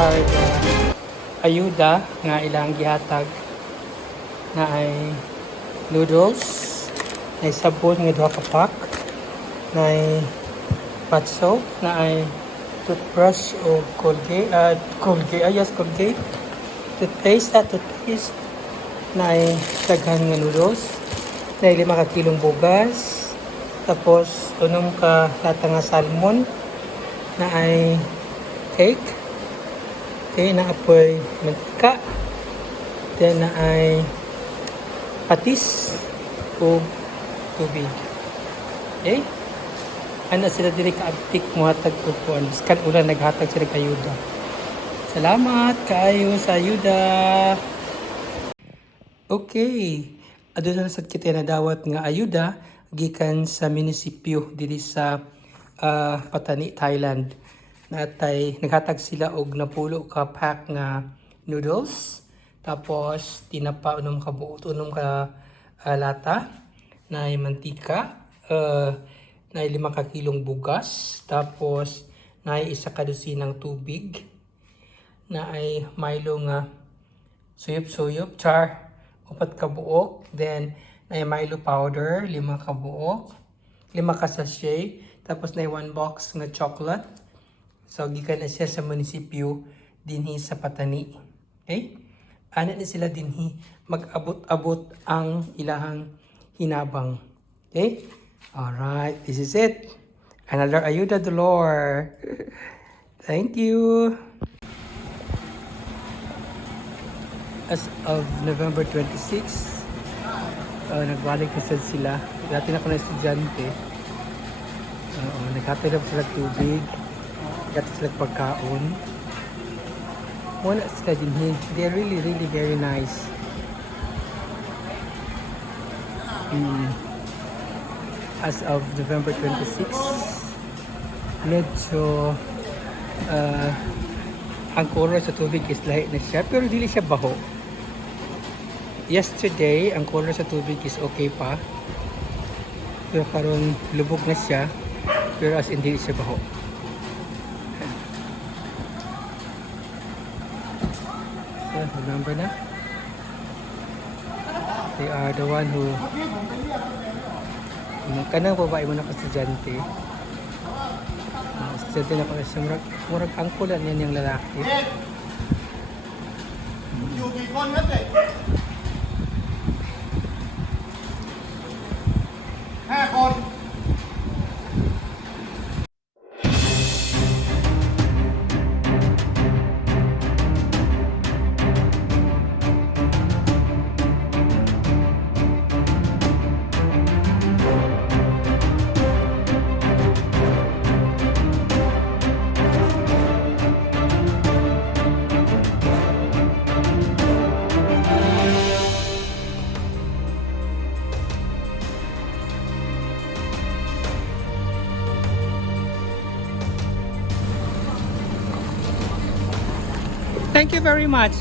are the ayuda nga ilang gihatag na ay noodles, na ay sabon nga duha ka pack, na ay hot soap, na ay toothbrush o Colgate, Colgate, toothpaste, na ay daghan nga noodles, na ay 5 ka kilong bugas, tapos unom ka lata nga salmon, na ay cake, okay, na apoy mantika, then na ay patis o tubig. Okay? Ano sila diri ka-abtik mo hatag ko kuan. Biskan ulan naghatag sila kayuda. Salamat kaayo sa ayuda. Okay. Adto na sad kita na dawat nga ayuda gikan sa munisipyo diri sa Patani, Thailand. Natay naghatag sila og napulo ka pack nga noodles. Tapos tinapa unom ka buot, unom ka lata na ay mantika, na ay 5 ka kilong bugas, tapos na ay 1 ka dosinang tubig, na ay Milo nga suyop-suyop, 4 ka buok, then na ay Milo powder, 5 ka buok, 5 ka sachet, tapos na ay 1 box nga chocolate. So gikan na siya sa munisipyo dinhi sa Patani. Okay? Ana na sila dinhi mag-abot-abot ang ilahang hinabang. Okay? Alright, this is it. Another ayuda the Lord. Thank you. As of November 26, nagbalik na sila. Dati na ako na estudyante. Naghatid na sila tubig. Naghatid sila pagkaon. Wala sila din. They're really very nice. As of November 26, medyo ang color sa tubig is light na siya, pero dili siya baho. Yesterday, ang color sa tubig is okay pa. Pero karon lubog na siya, pero as in dili siya baho. Remember na? They are the one who kanang babae mo na ka-estudyante. Estudyante na pala siya. Murag angkulan yan yung lalaki. Thank you very much.